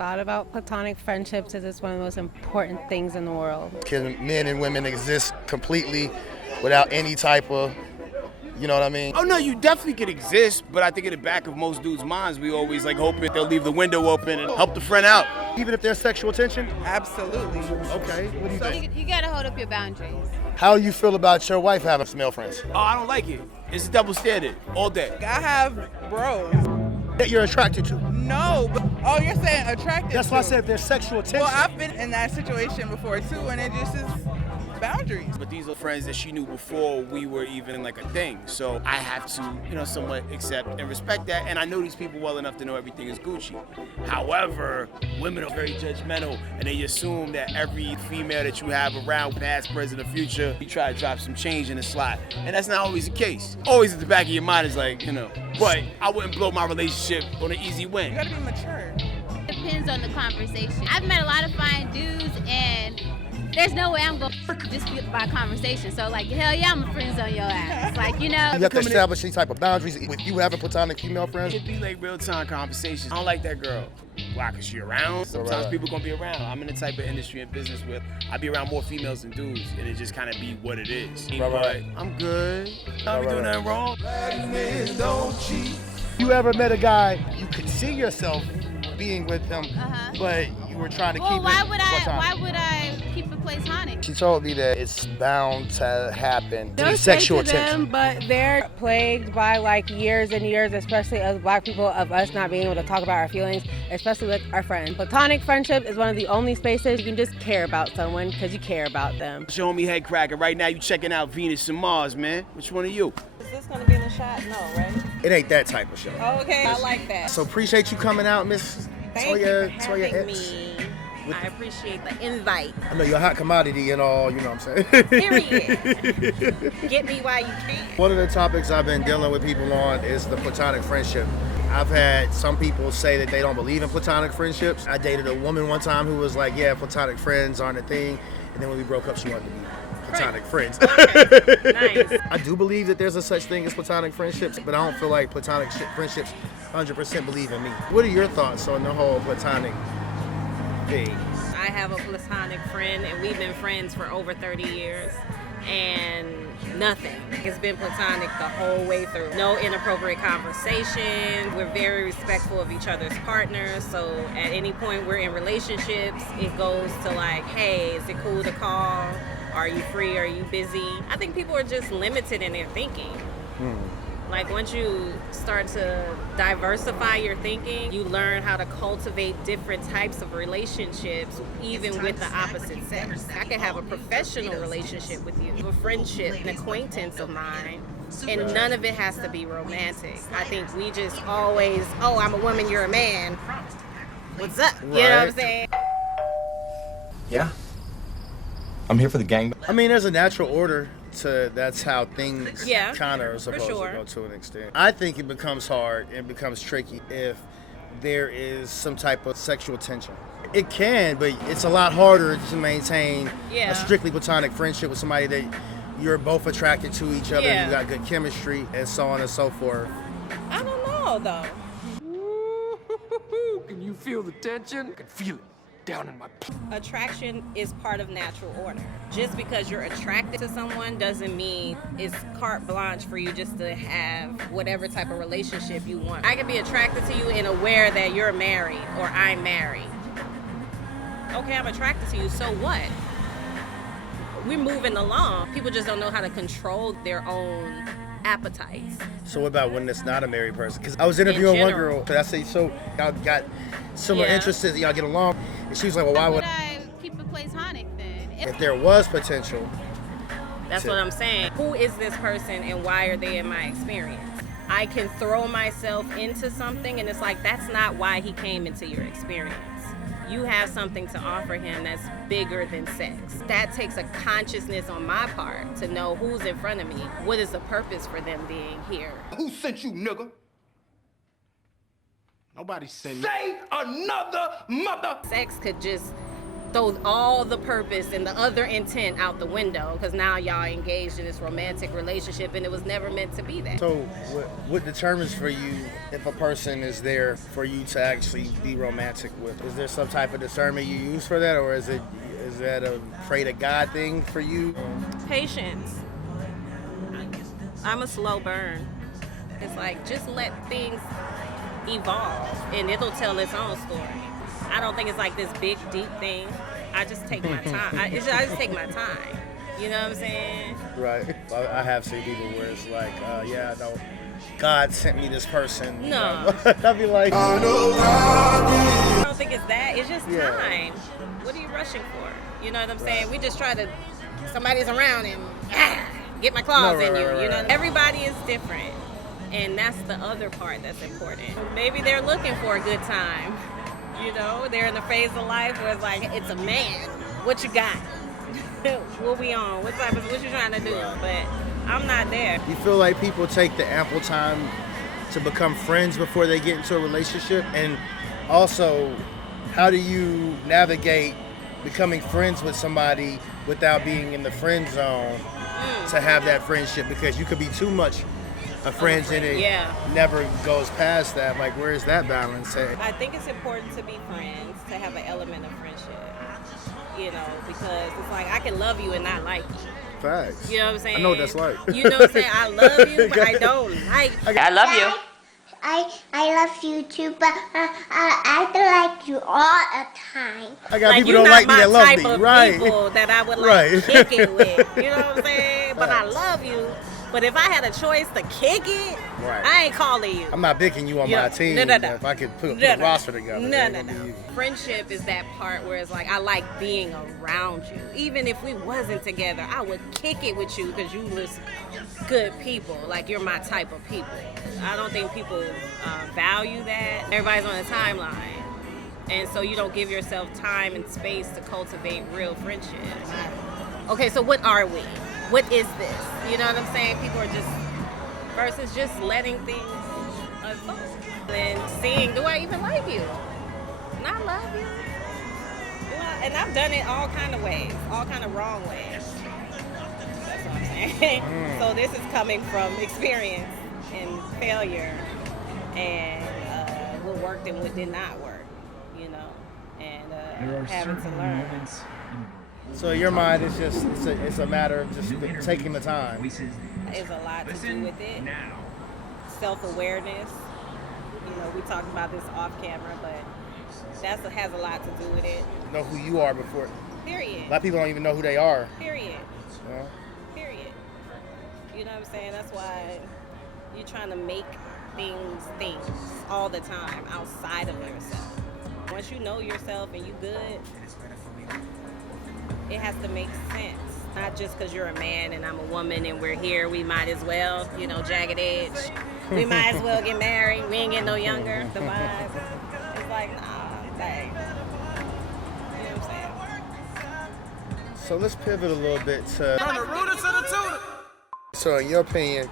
thought about platonic friendships is it's one of the most important things in the world. Can men and women exist completely without any type of, you know what I mean? Oh no, you definitely could exist, but I think in the back of most dudes' minds, we always like hoping they'll leave the window open and help the friend out. Even if there's sexual tension? Absolutely. Okay, what do you think? You gotta hold up your boundaries. How do you feel about your wife having some male friends? Oh, I don't like it. It's a double standard all day. I have bros. That you're attracted to? No, but, oh, you're saying attracted That's to. why I said there's sexual tension. Well, I've been in that situation before too, and it just is boundaries. But these are friends that she knew before we were even like a thing. So I have to, somewhat accept and respect that. And I know these people well enough to know everything is Gucci. However, women are very judgmental and they assume that every female that you have around, past, present, or future, you try to drop some change in the slot. And that's not always the case. Always at the back of your mind is like, but I wouldn't blow my relationship on an easy win. You gotta be mature. Depends on the conversation. I've met a lot of fine dudes and there's no way I'm going to just by conversation. So, like, hell yeah, I'm a friendzone your ass. Like, You have to establish any type of boundaries with you having platonic female friends? It'd be like real-time conversations. I don't like that girl. Why? Because she around? Sometimes people going to be around. I'm in the type of industry and business where I be around more females than dudes, and it just kind of be what it is. But I'm good. I don't be doing nothing wrong. You ever met a guy you could see yourself being with him, but you were trying to keep it platonic? Why would I keep it platonic? She told me that it's bound to happen. No Sexual shade to them, tension. but they're plagued by like years and years, especially as black people, of us not being able to talk about our feelings, especially with our friends. Platonic friendship is one of the only spaces you can just care about someone because you care about them. It's your homie HeadKrack, and right now you checking out Venus2mars, man. Which one are you? Is this gonna be in the shot? No, right? It ain't that type of show. Oh, okay, I like that. So appreciate you coming out, Miss Toya Ex. I appreciate the invite. I know you're a hot commodity and all, you know what I'm saying? Period. Get me while you can. One of the topics I've been dealing with people on is the platonic friendship. I've had some people say that they don't believe in platonic friendships. I dated a woman one time who was like, yeah, platonic friends aren't a thing. And then when we broke up, she wanted to be platonic friends. Okay. Nice. I do believe that there's a such thing as platonic friendships, but I don't feel like platonic friendships 100% believe in me. What are your thoughts on the whole platonic thing? I have a platonic friend, and we've been friends for over 30 years, and nothing. It's been platonic the whole way through. No inappropriate conversation. We're very respectful of each other's partners, so at any point we're in relationships, it goes to like, hey, is it cool to call? Are you free? Are you busy? I think people are just limited in their thinking. Like once you start to diversify your thinking, you learn how to cultivate different types of relationships, even with the opposite sex. I can have a professional relationship with you, a friendship, an acquaintance of mine, and none of it has to be romantic. I think we just always, oh, I'm a woman, you're a man. What's up? You know what I'm saying? Yeah. I'm here for the gang. I mean, there's a natural order to that's how things kind of are supposed to go to an extent. I think it becomes hard and becomes tricky if there is some type of sexual tension. It can, but it's a lot harder to maintain a strictly platonic friendship with somebody that you're both attracted to each other, you got good chemistry, and so on and so forth. I don't know, though. Can you feel the tension? I can feel it down in my... Attraction is part of natural order. Just because you're attracted to someone doesn't mean it's carte blanche for you just to have whatever type of relationship you want. I can be attracted to you and aware that you're married or I'm married. Okay, I'm attracted to you, so what? We're moving along. People just don't know how to control their own appetites. So what about when it's not a married person? Because I was interviewing one girl, I say, so y'all got similar interests, y'all get along, and she was like, well, why would I keep it platonic then? If there was potential. That's what I'm saying. Who is this person and why are they in my experience? I can throw myself into something and it's like, that's not why he came into your experience. You have something to offer him that's bigger than sex. That takes a consciousness on my part to know who's in front of me. What is the purpose for them being here? Who sent you, nigga? Nobody sent me. Say another mother. Sex could just throw all the purpose and the other intent out the window because now y'all engaged in this romantic relationship and it was never meant to be that. So what determines for you if a person is there for you to actually be romantic with? Is there some type of discernment you use for that, or is that a pray to God thing for you? Patience. I'm a slow burn. It's like, just let things evolve and it'll tell its own story. I don't think it's like this big, deep thing. I just take my time. I just take my time. You know what I'm saying? Right. I have seen people where it's like, no, God sent me this person. No. I'd be like, I don't think it's that. It's just time. What are you rushing for? You know what I'm saying? We just try to, somebody's around and get my claws in you. You know, everybody is different. And that's the other part that's important. Maybe they're looking for a good time. You know, they're in the phase of life where it's like, it's a man. What you got? What we on? What you trying to do? But I'm not there. You feel like people take the ample time to become friends before they get into a relationship? And also, how do you navigate becoming friends with somebody without being in the friend zone to have that friendship? Because you could be too much a friends and it never goes past that. Like, where is that balance at? I think it's important to be friends, to have an element of friendship, you know, because it's like I can love you and not like you. Facts. You know what I'm saying? I know what that's like. You know what I'm saying? I love you, but I don't like you. I love you. I love you too, but I don't like you all the time. I got people who don't like me that love me, right? People that I would like kick it with. You know what I'm saying? But I love you. But if I had a choice to kick it, I ain't calling you. I'm not picking you on my team. No. If I could put a roster together. No. Friendship is that part where it's like, I like being around you. Even if we wasn't together, I would kick it with you because you was good people. Like, you're my type of people. I don't think people value that. Everybody's on a timeline. And so you don't give yourself time and space to cultivate real friendship. Okay, so what are we? What is this? You know what I'm saying? People are just, versus just letting things unfold. And seeing, do I even like you? Not love you? And I've done it all kind of ways, all kind of wrong ways. That's what I'm saying. So this is coming from experience and failure and what worked and what did not work, you know, and having to learn. So your mind is just, it's a matter of just taking the time. There's a lot to do with it. Self-awareness. You know, we talked about this off camera, but that has a lot to do with it. Know who you are before. Period. A lot of people don't even know who they are. Period. Yeah. Period. You know what I'm saying? That's why you're trying to make things all the time outside of yourself. Once you know yourself and you good, it has to make sense. Not just because you're a man and I'm a woman and we're here, we might as well, you know, jagged edge. We might as well get married. We ain't getting no younger. The vibe. It's like, nah, dang. You know what I'm saying? So let's pivot a little bit to... From the rooter to the tutor. So in your opinion,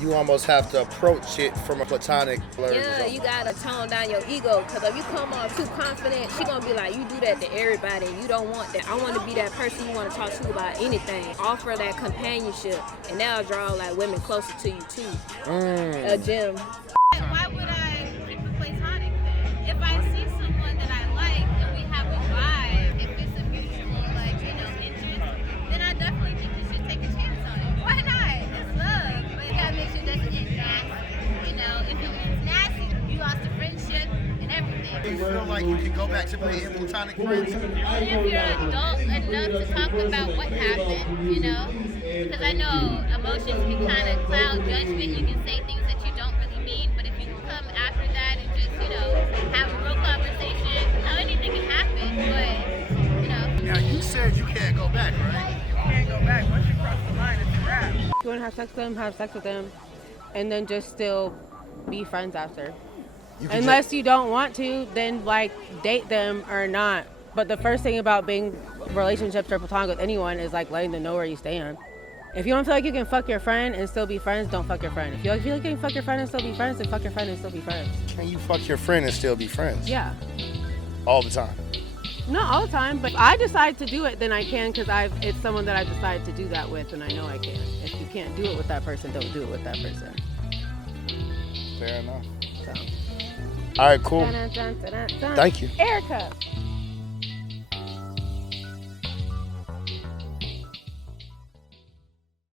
you almost have to approach it from a platonic level. Yeah, you gotta tone down your ego, because if you come off too confident, she gonna be like, you do that to everybody, and you don't want that. I want to be that person you want to talk to about anything. Offer that companionship, and that'll draw like women closer to you too. A gym. Why would I keep it platonic then? If I see someone that I like and we have a vibe, if it's a mutual, like, you know, interest, then I definitely think we should take a chance on it. Why not? It's love. But you gotta make sure it doesn't get nasty. You know, if it gets nasty, you lost the friendship and everything. Do you feel like you can go back to being platonic friends? Only if you're adult enough to talk about what happened, you know? Because I know emotions can kind of cloud judgment. You can say things that you don't really mean, but if you come after that and just, you know, have a real conversation, you know, anything can happen, but, you know. Now, you said you can't go back, right? You can't go back. Once you cross the line, it's a wrap. If you want to have sex with them, and then just still be friends after. Unless you don't want to, then like date them or not. But the first thing about being relationships or platonic with anyone is like letting them know where you stand. If you don't feel like you can fuck your friend and still be friends, don't fuck your friend. If you feel like you can fuck your friend and still be friends, then fuck your friend and still be friends. Can you fuck your friend and still be friends? Yeah. All the time? Not all the time, but if I decide to do it, then I can because it's someone that I decided to do that with, and I know I can. If you can't do it with that person, don't do it with that person. Fair enough. So. All right, cool. Dun, dun, dun, dun, dun. Thank you. Erica.